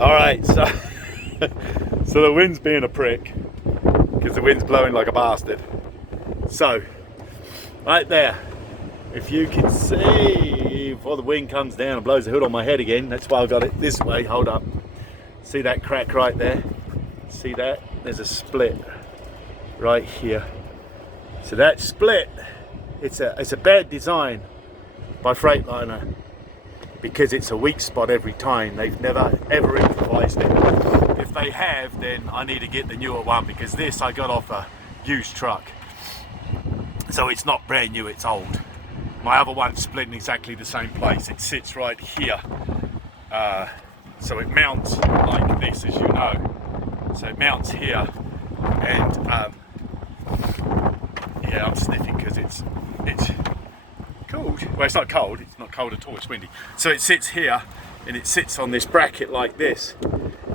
All right, so so the wind's being a prick because the wind's blowing like a bastard. So right there, if you can see, before the wind comes down and blows the hood on my head again, that's why I got it this way. Hold up, see that crack right there? See that? There's a split right here. So that split, it's a bad design by Freightliner, because it's a weak spot every time. They've never ever improvised it. If they have, then I need to get the newer one, because this I got off a used truck. So it's not brand new, it's old. My other one's split in exactly the same place. It sits right here. So it mounts like this, as you know. So it mounts here, and yeah, I'm sniffing because it's cold. Well, it's not cold at all, it's windy. So it sits here, and it sits on this bracket like this,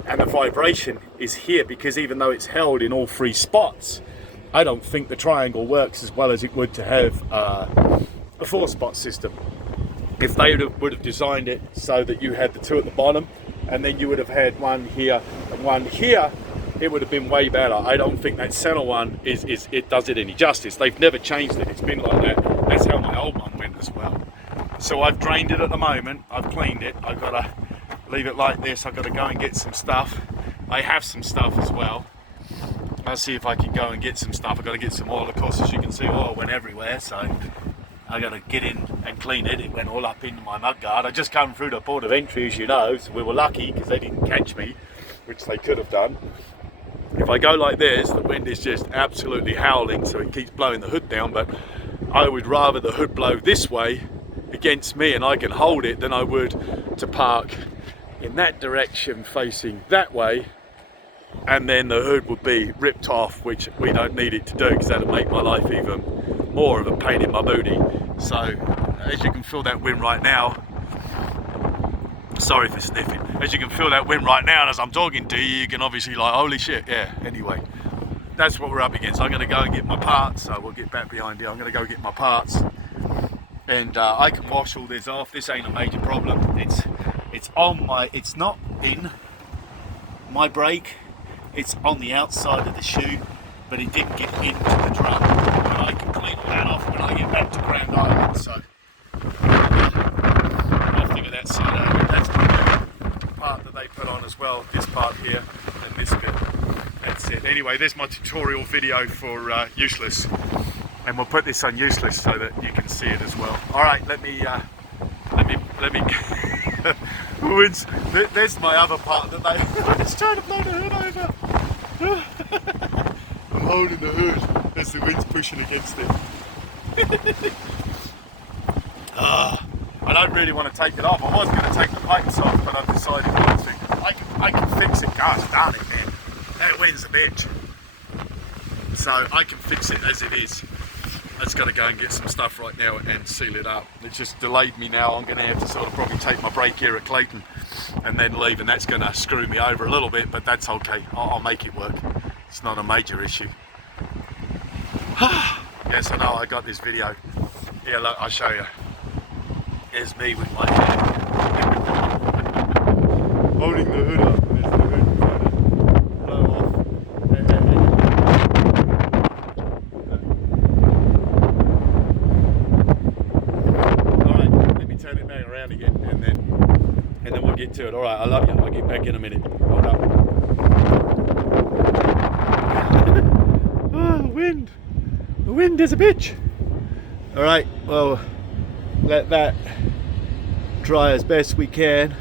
and the vibration is here, because even though it's held in all three spots, I don't think the triangle works as well as it would to have a 4-spot system. If they would have designed it so that you had the two at the bottom, and then you would have had one here and one here, it would have been way better. I don't think that center one it does it any justice. They've never changed it. It's been like that. That's how my old one went as well. So I've drained it at the moment. I've cleaned it. I've got to leave it like this. I've got to go and get some stuff. I have some stuff as well. I'll see if I can go and get some stuff. I've got to get some oil. Of course, as you can see, oil went everywhere. So I got to get in and clean it. It went all up into my mudguard. I just come through the port of entry, as you know. So we were lucky because they didn't catch me, which they could have done. If I go like this, the wind is just absolutely howling, so it keeps blowing the hood down, but I would rather the hood blow this way against me and I can hold it than I would to park in that direction facing that way, and then the hood would be ripped off, which we don't need it to do, because that would make my life even more of a pain in my booty. So as you can feel that wind right now, sorry for sniffing. As you can feel that wind right now, and as I'm talking to you, you can obviously like, holy shit, yeah. Anyway, that's what we're up against. I'm gonna go and get my parts, so we'll get back behind you. I'm gonna go get my parts, and I can wash all this off. This ain't a major problem. It's on my, it's not in my brake, it's on the outside of the shoe, but it didn't get into the drum. And I can clean all that off when I get back to Grand Island, so I'll figure that side out. That's the part that they put on as well, this part here and this bit. That's it. Anyway, there's my tutorial video for useless, and we'll put this on useless so that you can see it as well. All right, let me there's my other part that I'm just trying to blow the hood over. I'm holding the hood as the wind's pushing against it. I don't really want to take it off. I was going to take the plates off, but I've decided not to. I can fix it. Gosh darn it, man. That wind's a bitch. So I can fix it as it is. I just got to go and get some stuff right now and seal it up. It's just delayed me now. I'm going to have to sort of probably take my break here at Clayton and then leave, and that's going to screw me over a little bit, but that's okay. I'll make it work. It's not a major issue. Yes, I know, I got this video. Yeah, look, I'll show you. There's me with my hand holding the hood up. There's the hood trying to blow off. Alright, let me turn it back around again, and then we'll get to it. Alright, I love you. I'll get back in a minute. Hold up. Oh, the wind. The wind is a bitch. Alright, well, let that dry as best we can.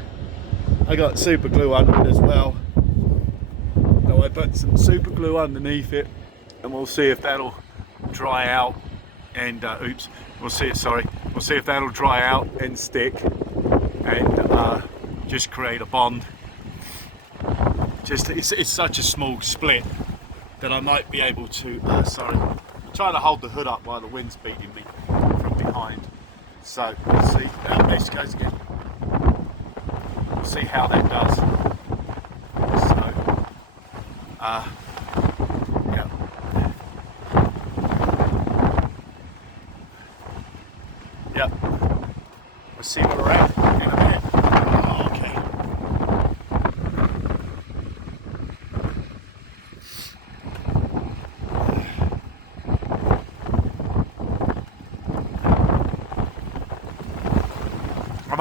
I got super glue under it as well. So I put some super glue underneath it, and we'll see if that'll dry out and we'll see if that'll dry out and stick and just create a bond. Just it's such a small split that I might be able to sorry, I'm trying to hold the hood up while the wind's beating me from behind. So let's see how this goes again. We'll see how that does. So yeah. Yep. We'll see where we're at in a minute. Oh, okay.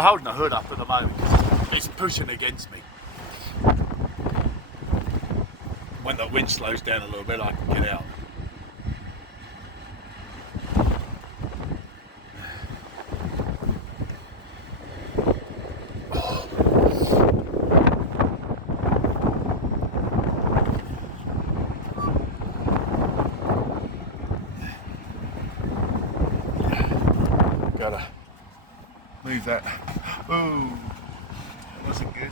holding the hood up at the moment because it's pushing against me. When the wind slows down a little bit, I can get out. Gotta move that. Oh, that wasn't good.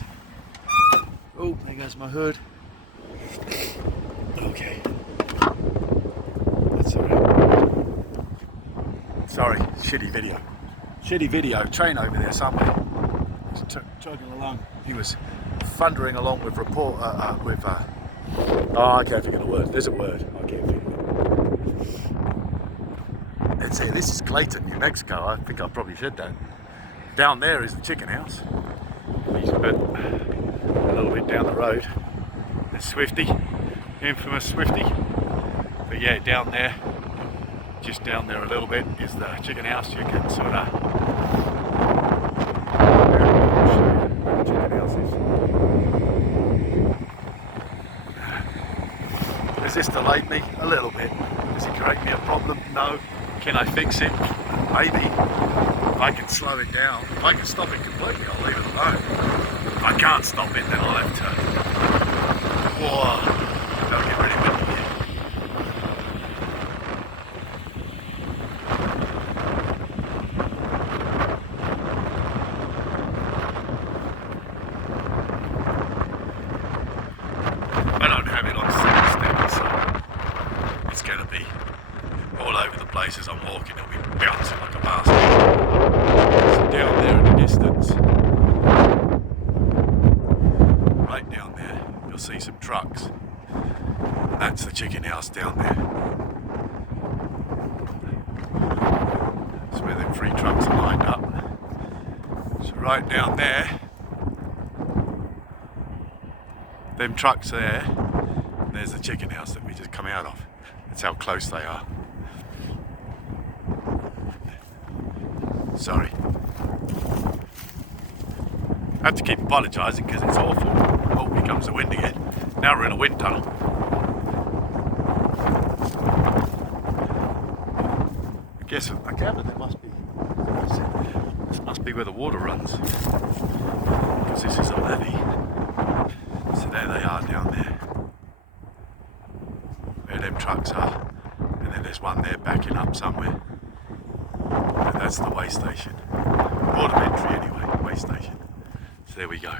Oh, there goes my hood. Okay. That's alright. Sorry, shitty video. Shitty video. Train over there somewhere. He's chugging along. He was thundering along with oh, I can't think of the word. There's a word. I can't think of it. It's here. This is Clayton, New Mexico. I think I probably said that. Down there is the chicken house. He's a little bit down the road. There's Swifty, infamous Swifty. But yeah, down there, just down there a little bit, is the chicken house. You can sort of show you where the chicken house is. Does this delay me? A little bit. Does it create me a problem? No. Can I fix it? Maybe. If I can slow it down, if I can stop it completely, I'll leave it alone. If I can't stop it, then I'll have to. Whoa! Don't get rid of it here. I don't have it on single step, so it's going to be all over the place as I'm walking. It'll be bouncing like a basket. So down there in the distance, right down there, you'll see some trucks. And that's the chicken house down there. That's where the 3 trucks are lined up. So right down there, them trucks are there, and there's the chicken house that we just come out of. That's how close they are. Sorry. I have to keep apologising because it's awful. Oh, here comes the wind again. Now we're in a wind tunnel. I guess I gather there must be. This must be where the water runs. Because this is a levee. So there they are down there. Where them trucks are. And then there's one there backing up somewhere. And that's the way station. Port of entry anyway, way station. So there we go.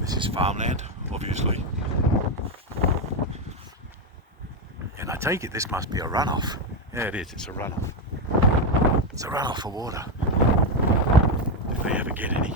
This is farmland, obviously. And I take it this must be a runoff. Yeah, it is, it's a runoff. It's a runoff for water. If they ever get any.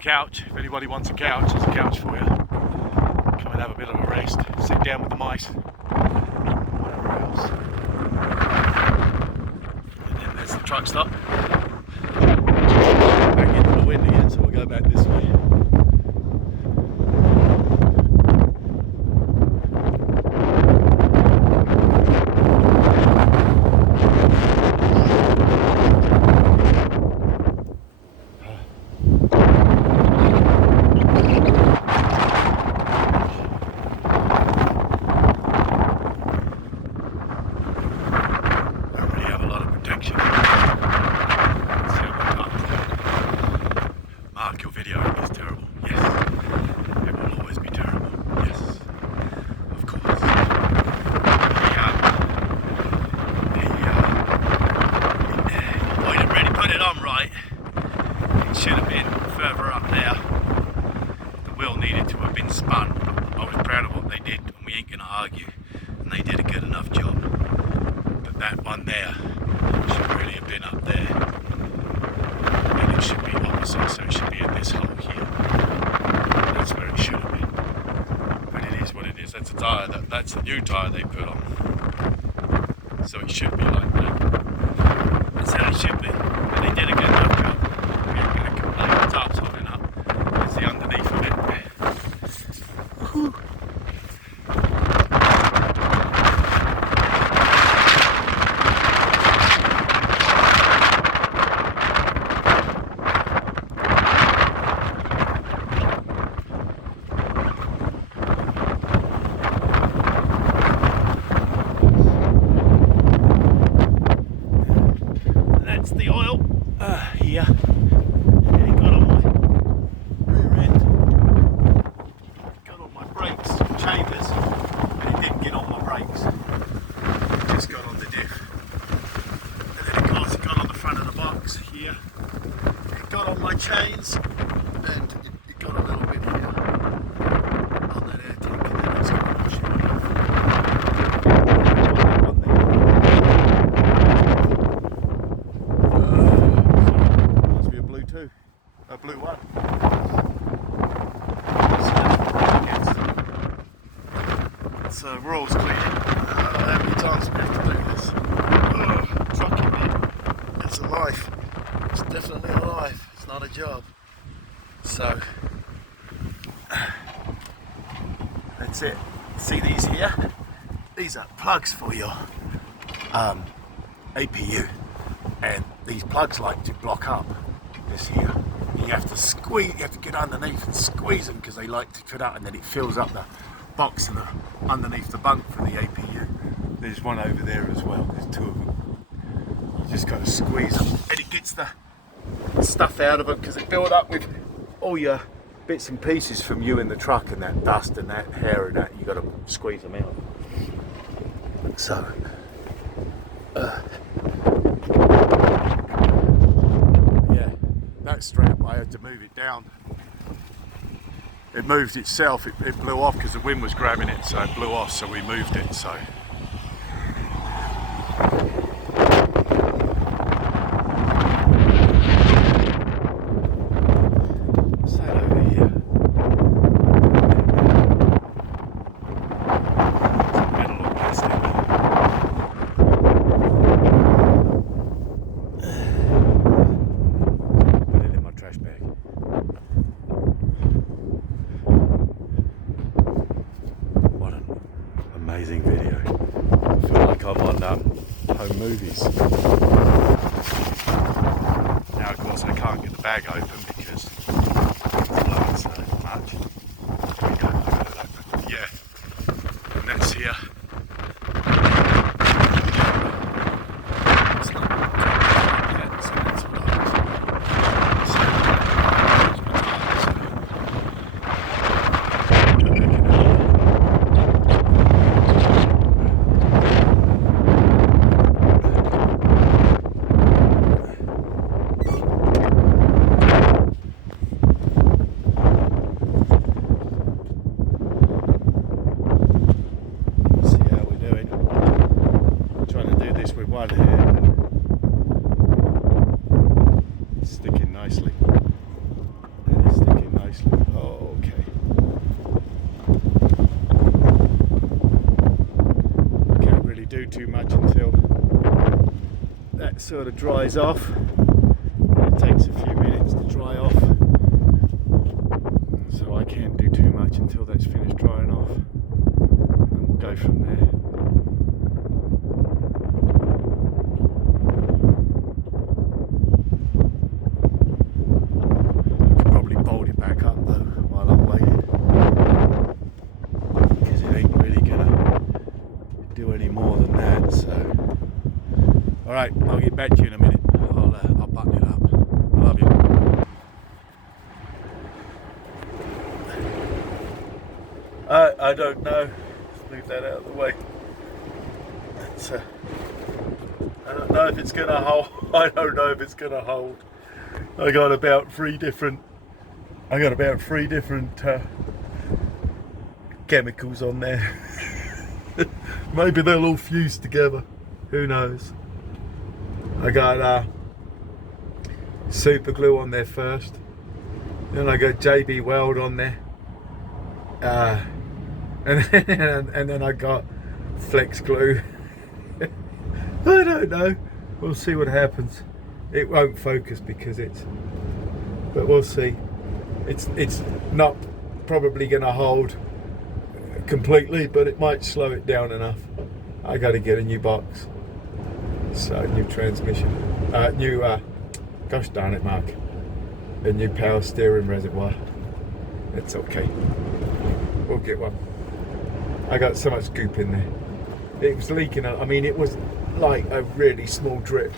Couch, if anybody wants a couch, there's a couch for you. Come and have a bit of a rest, sit down with the mice, whatever else. And then there's the truck stop. Back into the wind again, so we'll go back this way. Mark your video on there. It should really have been up there. And it should be opposite, so it should be in this hole here. That's where it should have been. But it is what it is. That's a tyre, that's the new tyre they put on. So it should be like that. That's how it should be. And they did a good enough job. The top's holding up. It's the underneath of it. Whew. That's the oil here. And it got on my rear end, got on my brakes chambers, and it didn't get on my brakes. It just got on the diff. And then of course it got on the front of the box here. It got on my chains, and it got a little bit here on that air tank, and then it's got to push it off. A blue one. It's Royals Clayton. How many times we have to do this? Trucking, man. It's a life. It's definitely a life. It's not a job. So that's it. See these here? These are plugs for your APU, and these plugs like to block up this here. You have to squeeze, you have to get underneath and squeeze them because they like to fit out, and then it fills up the box and underneath the bunk for the APU. There's one over there as well, there's two of them. You just got to squeeze them, and it gets the stuff out of them because it built up with all your bits and pieces from you in the truck, and that dust and that hair and that, you got to squeeze them out. So that strap, I had to move it down. It moved itself, it blew off because the wind was grabbing it, so it blew off, so we moved it. So over here. Metal or plastic. Trash bag. What an amazing video. I feel like I'm on home movies. Now of course I can't get the bag open because it's blowing so much. There we go, I got it open. Yeah, and that's here. It's not that, so that's what I was. With one hand, it's sticking nicely. And it's sticking nicely. Oh, okay. I can't really do too much until that sort of dries off. It takes a few minutes to dry off, so I can't do too much until that's finished drying off, and we'll go from there. Alright, I'll get back to you in a minute. I'll button it up. I love you. I don't know. Let's move that out of the way. It's, I don't know if it's going to hold. I don't know if it's going to hold. I got about three different chemicals on there. Maybe they'll all fuse together. Who knows? I got super glue on there first. Then I got JB Weld on there. And then I got flex glue. I don't know. We'll see what happens. It won't focus because but we'll see. It's not probably going to hold completely, but it might slow it down enough. I got to get a new box. So new transmission, gosh darn it, Mark. A new power steering reservoir. It's okay. We'll get one. I got so much goop in there. It was leaking out. I mean, it was like a really small drip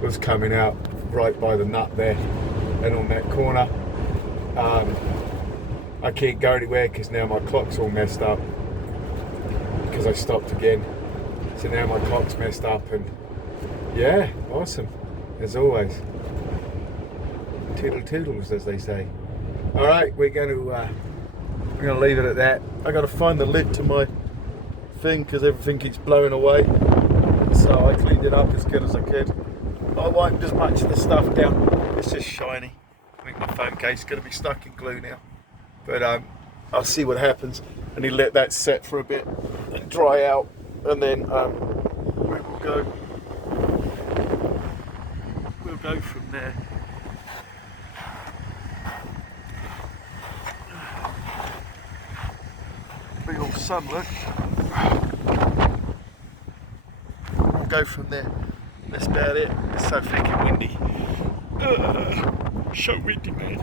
was coming out right by the nut there and on that corner. I can't go anywhere because now my clock's all messed up because I stopped again. So now my clock's messed up, and yeah, awesome as always. Toodle toodles, as they say. All right, we're going to leave it at that. I got to find the lid to my thing because everything keeps blowing away. So I cleaned it up as good as I could. I wiped as much of the stuff down. It's just shiny. I think my phone case is going to be stuck in glue now. But I'll see what happens. I need to let that set for a bit and dry out, and then we will go. We'll go from there. Big old sun, look. We'll go from there. That's about it. It's so thick and windy. So windy, man.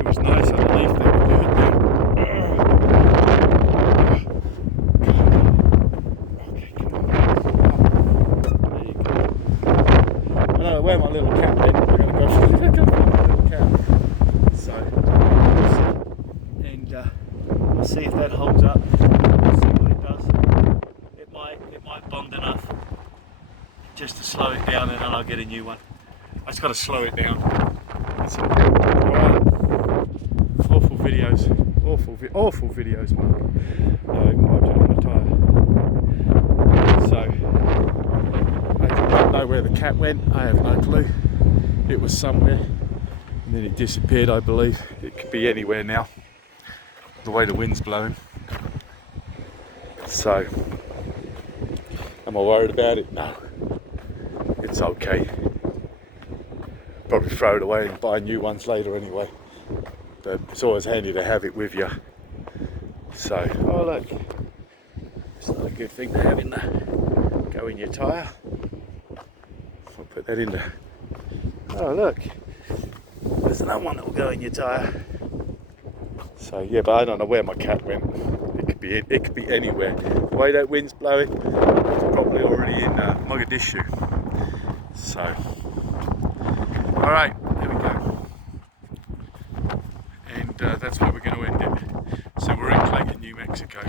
It was nice underneath there. Okay, come on. There you go. I don't know where my little cat went. We're going to go for my little cat. So, and we'll see if that holds up. We'll see what it does. It might bond enough just to slow it down, and then I'll get a new one. I just got to slow it down. That's all. Alright. Awful videos. Awful videos, Mark. No, even wiped it on my tyre. So, I don't know where the cat went. I have no clue. It was somewhere, and then it disappeared, I believe. It could be anywhere now, the way the wind's blowing. So, am I worried about it? No. It's okay. Probably throw it away and buy new ones later anyway. But it's always handy to have it with you. So, oh look, it's not a good thing to have in the go in your tyre. I'll put that in there. Oh look, there's another one that will go in your tyre. So yeah, but I don't know where my cat went. It could be anywhere. The way that wind's blowing, it's probably already in Mogadishu. So, all right, there we go. And that's where we're going to end it. So we're in Clayton, New Mexico.